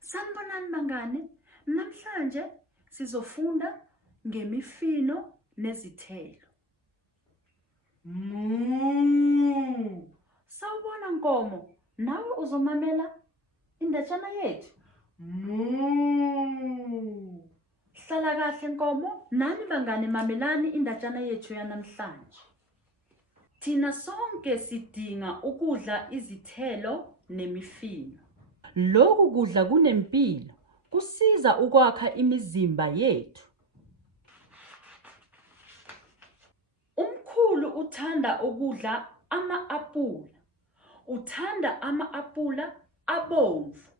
Sanibonani bangane, namhlanje sizofunda ngemifino nezithelo. Sawubona Nkomo, nawe uzomamela indatshana yethu? Hlala kahle Nkomo, nani bangane mamelani indatshana yethu yanamhlanje. Thina sonke sidinga ukudla izithelo nemifino. Lokhu kudla kunempilo, kusiza ukwakha imizimba yethu. Umkhulu uthanda ukudla ama-apula. Uthanda ama-apula abomvu.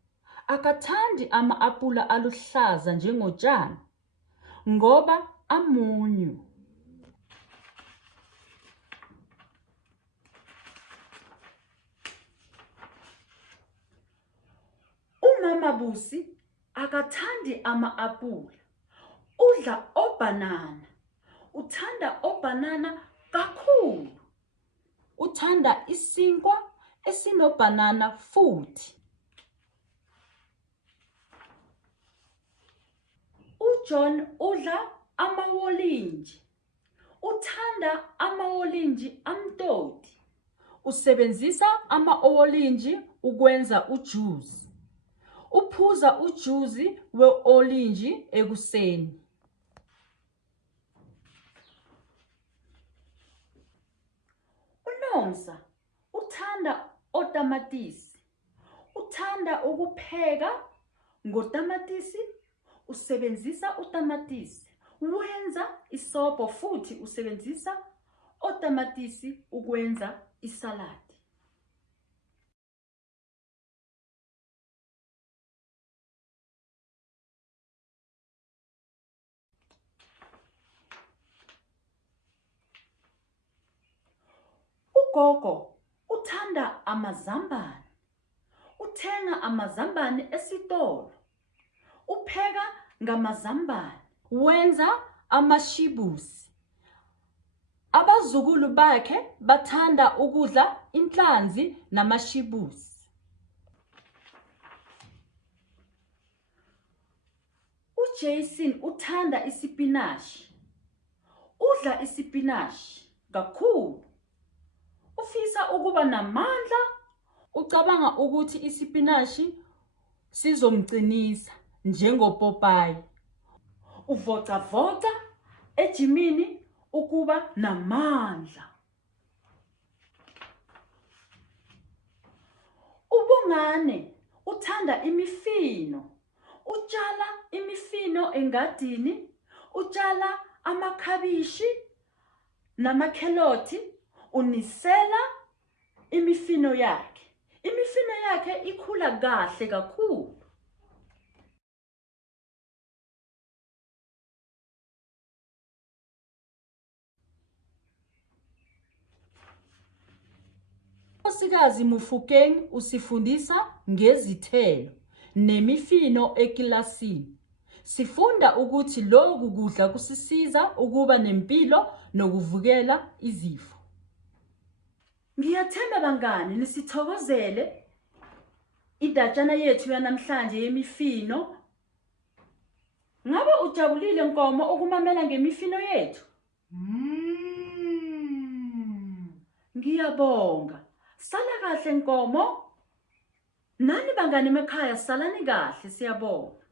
Akathandi ama-apula aluhlaza njengotshani ngoba amunyu. Umama Busi akathandi ama-apula. Udla obhanana. Uthanda obhanana kakhulu. Uthanda isinkwa esinobhanana futhi. uJohn udla amawolinji. Uthanda amawolinji amtoti. Usebenzisa ama-owolinji ukwenza ujuice. Uphuza ujuice we-orange ekuseni. uNomsa uthanda otamatisi. Uthanda ukupheka ngotamatisi. Usebenzisa utamatisi. Wenza isobho futhi usebenzisa otamatisi ukwenza isaladi. Ugogo uthanda amazambane. Uthenga amazambane esitolo. Upheka ngamazambane. Wenza amashibusi. Abazukulu bakhe bathanda ukudla inhlanzi namashibusi. uJason uthanda isipinashi. Udla isipinashi kakhulu. Ufisa ukuba namandla. Ucabanga ukuthi isipinashi sizomqinisa njengoPopeye. Uvocavoca ejimini ukuba namandla. uBongane uthanda imifino. Utshala imifino engadini. Utshala amakhabishi namakhelothi. Unisela imifino yakhe. Imifino yakhe ikhula kahle kakhulu. uNkosikazi Mofokeng usifundisa ngezithelo nemifino ekilasini. Sifunda ukuthi lokhu kudla kusisiza ukuba nempilo nokuvukela izifo. Ngiyathemba bangane nisithokozele indatshana yethu yanamhlanje yemifino. Ngabe ujabulile Nkomo ukumamela ngemifino yethu? Ngiyabonga. Sala kahle Nkomo. Nani bangane emakhaya salani kahle, siyabonga.